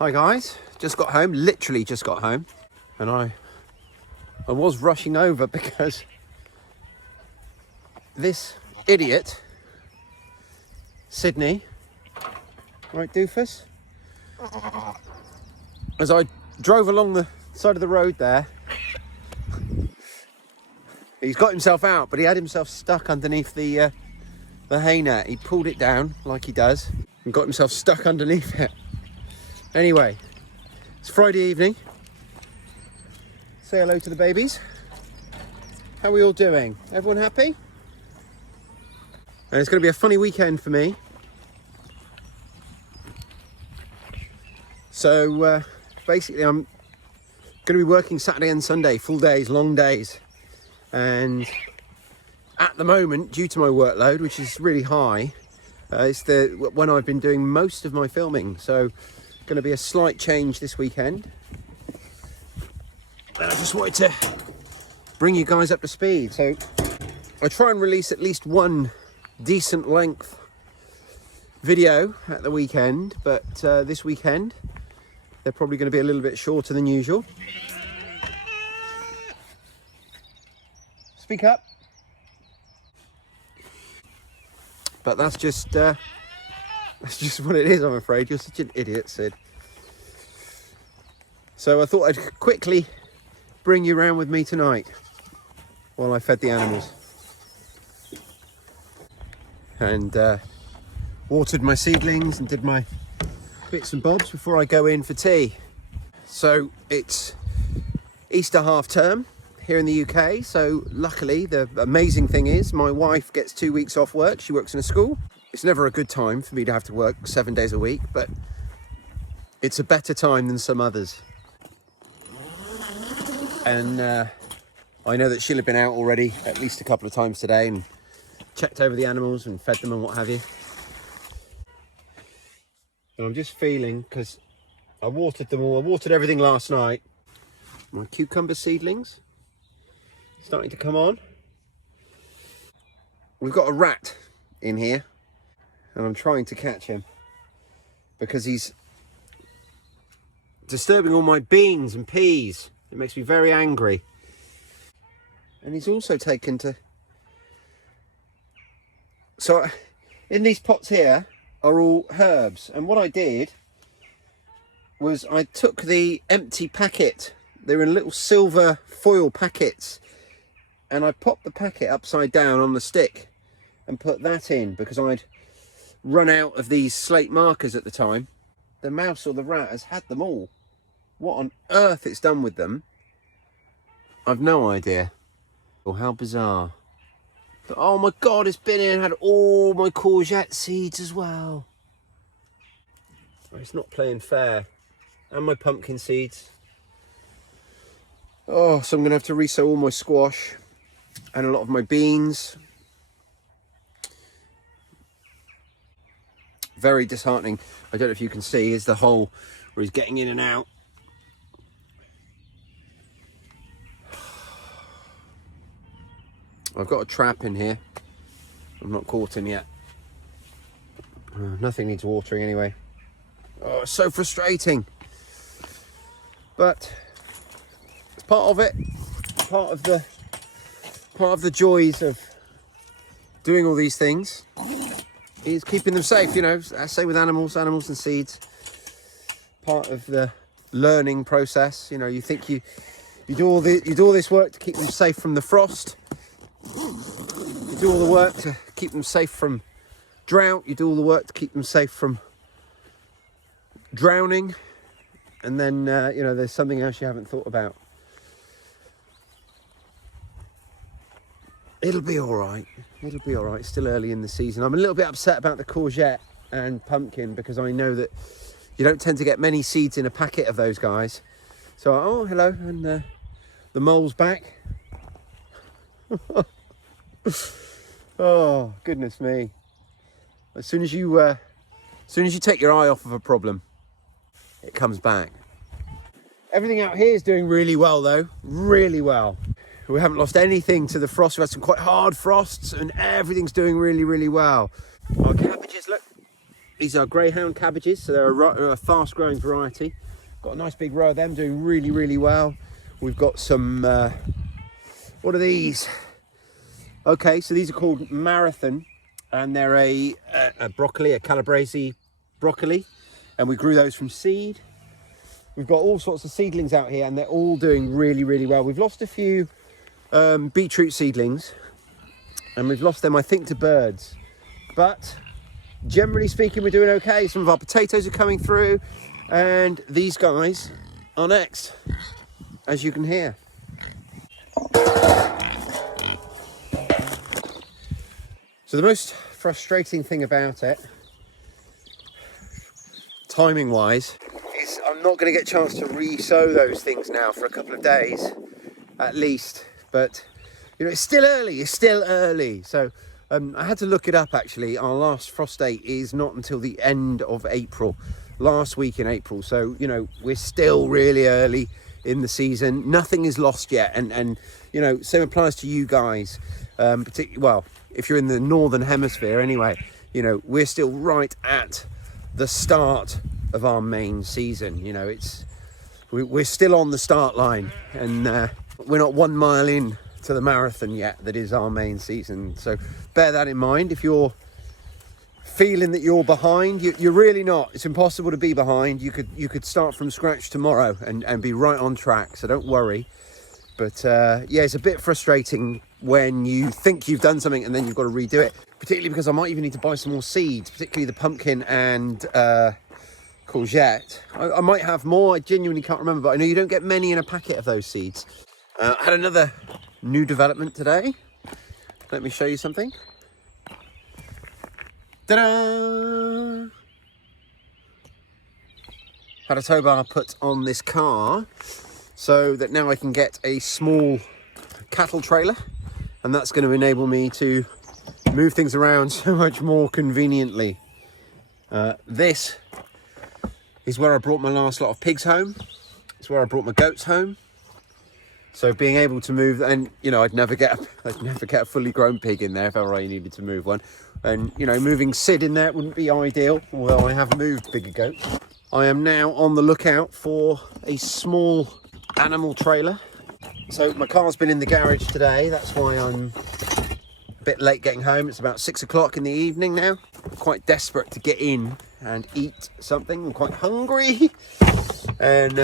Hi guys, just got home, literally just got home, and I was rushing over because this idiot, Sydney, right doofus, as I drove along the side of the road there, he's got himself out, but he had himself stuck underneath the hay net. He pulled it down like he does and got himself stuck underneath it. Anyway, it's Friday evening. Say hello to the babies. How are we all doing? Everyone happy? And it's going to be a funny weekend for me. So basically I'm going to be working Saturday and Sunday, full days, long days. And at the moment, due to my workload, which is really high, it's when I've been doing most of my filming. So going to be a slight change this weekend. And I just wanted to bring you guys up to speed. So I try and release at least one decent length video at the weekend, but this weekend they're probably going to be a little bit shorter than usual. Speak up. But that's just what it is, I'm afraid. You're such an idiot, Sid. So I thought I'd quickly bring you around with me tonight while I fed the animals. And watered my seedlings and did my bits and bobs before I go in for tea. So it's Easter half term here in the UK. So luckily, the amazing thing is my wife gets 2 weeks off work. She works in a school. It's never a good time for me to have to work 7 days a week, but it's a better time than some others. And I know that she'll have been out already at least a couple of times today and checked over the animals and fed them and what have you. And I'm just feeling, because I watered them all, I watered everything last night. My cucumber seedlings starting to come on. We've got a rat in here. And I'm trying to catch him because he's disturbing all my beans and peas. It makes me very angry. And he's also taken to... So in these pots here are all herbs. And what I did was I took the empty packet. They were in little silver foil packets. And I popped the packet upside down on the stick and put that in because I'd run out of these slate markers at the time. The mouse or the rat has had them all. What on earth it's done with them, I've no idea. Oh, how bizarre. But, oh my God, it's been in and had all my courgette seeds as well. It's not playing fair. And my pumpkin seeds. Oh, so I'm going to have to resow all my squash and a lot of my beans. Very disheartening. I don't know if you can see, is the hole where he's getting in and out. I've got a trap in here. I've not caught him yet. Nothing needs watering anyway. Oh, it's so frustrating. But it's part of it. Part of the joys of doing all these things is keeping them safe, you know. I say with animals and seeds, part of the learning process. You know, you think you do all this work to keep them safe from the frost. You do all the work to keep them safe from drought. You do all the work to keep them safe from drowning, and then you know, there's something else you haven't thought about. It'll be all right. It'll be all right. It's still early in the season. I'm a little bit upset about the courgette and pumpkin because I know that you don't tend to get many seeds in a packet of those guys. So, oh, hello. And the mole's back. Oh, goodness me. As soon as you take your eye off of a problem, it comes back. Everything out here is doing really well, though. Really well. We haven't lost anything to the frost. We've had some quite hard frosts and everything's doing really, really well. Our cabbages, look. These are greyhound cabbages, so they're a fast growing variety. Got a nice big row of them doing really, really well. We've got some, what are these? Okay, so these are called Marathon, and they're a broccoli, a calabrese broccoli, and we grew those from seed. We've got all sorts of seedlings out here, and they're all doing really, really well. We've lost a few beetroot seedlings, and we've lost them, I think, to birds. But generally speaking, we're doing okay. Some of our potatoes are coming through, and these guys are next, as you can hear. So the most frustrating thing about it, timing wise, is I'm not going to get a chance to re-sow those things now for a couple of days at least. But you know, it's still early. So I had to look it up actually. Our last frost date is not until the end of April, last week in April. So you know, we're still really early in the season. Nothing is lost yet, and you know, same applies to you guys, particularly, well, if you're in the northern hemisphere anyway. You know, we're still right at the start of our main season. You know, we're still on the start line, and we're not 1 mile in to the marathon yet that is our main season. So bear that in mind. If you're feeling that you're behind, you're really not. It's impossible to be behind. You could start from scratch tomorrow and be right on track, so don't worry. But yeah, it's a bit frustrating when you think you've done something and then you've got to redo it, particularly because I might even need to buy some more seeds, particularly the pumpkin and courgette. I might have more, I genuinely can't remember, but I know you don't get many in a packet of those seeds. I had another new development today. Let me show you something. Ta-da! Had a tow bar put on this car so that now I can get a small cattle trailer, and that's going to enable me to move things around so much more conveniently. This is where I brought my last lot of pigs home. It's where I brought my goats home. So being able to move, and you know, I'd never get a fully grown pig in there if ever I needed to move one. And you know, moving Sid in there wouldn't be ideal, although I have moved bigger goats. I am now on the lookout for a small animal trailer. So my car's been in the garage today, that's why I'm a bit late getting home. It's about 6 o'clock in the evening now. I'm quite desperate to get in and eat something. I'm quite hungry and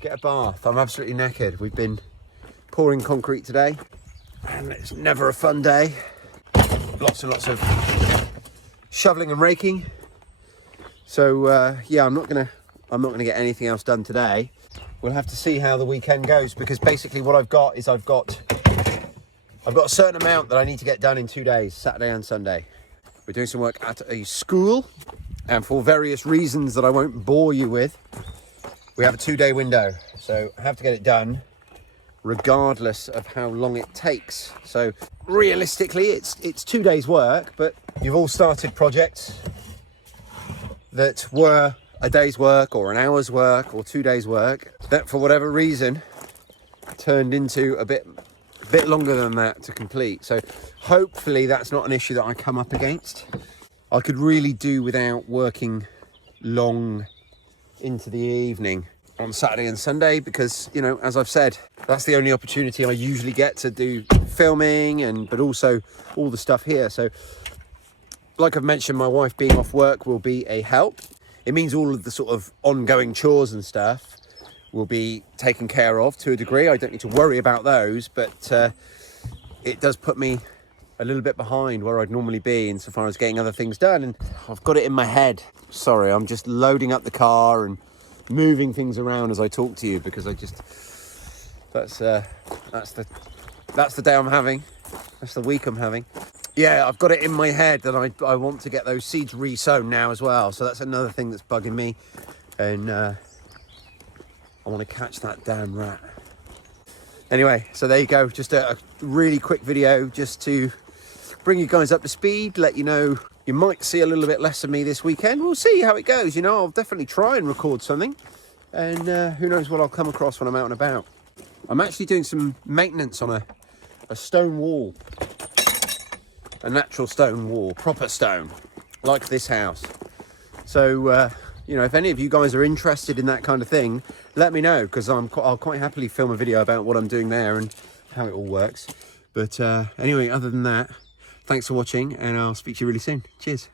get a bath. I'm absolutely knackered. We've been pouring concrete today and it's never a fun day. Lots and lots of shoveling and raking. So yeah, I'm not gonna get anything else done today. We'll have to see how the weekend goes, because basically what I've got is I've got a certain amount that I need to get done in 2 days, Saturday and Sunday. We're doing some work at a school, and for various reasons that I won't bore you with, we have a 2-day window. So I have to get it done regardless of how long it takes. So realistically, it's 2 days work, but you've all started projects that were a day's work or an hour's work or 2 days work that for whatever reason turned into a bit longer than that to complete. So hopefully that's not an issue that I come up against. I could really do without working long into the evening on Saturday and Sunday, because you know, as I've said, that's the only opportunity I usually get to do filming but also all the stuff here. So like I've mentioned, my wife being off work will be a help. It means all of the sort of ongoing chores and stuff will be taken care of to a degree. I don't need to worry about those, but it does put me a little bit behind where I'd normally be insofar as getting other things done. And I've got it in my head. Sorry, I'm just loading up the car and moving things around as I talk to you, because that's the day I'm having. That's the week I'm having. Yeah, I've got it in my head that I want to get those seeds re-sown now as well. So that's another thing that's bugging me. And I want to catch that damn rat. Anyway, so there you go. Just a really quick video just to bring you guys up to speed. Let you know you might see a little bit less of me this weekend. We'll see how it goes. You know, I'll definitely try and record something. And who knows what I'll come across when I'm out and about. I'm actually doing some maintenance on a stone wall. A natural stone wall, proper stone, like this house. So you know, if any of you guys are interested in that kind of thing, let me know, because I'll quite happily film a video about what I'm doing there and how it all works. But anyway, other than that, thanks for watching, and I'll speak to you really soon. Cheers.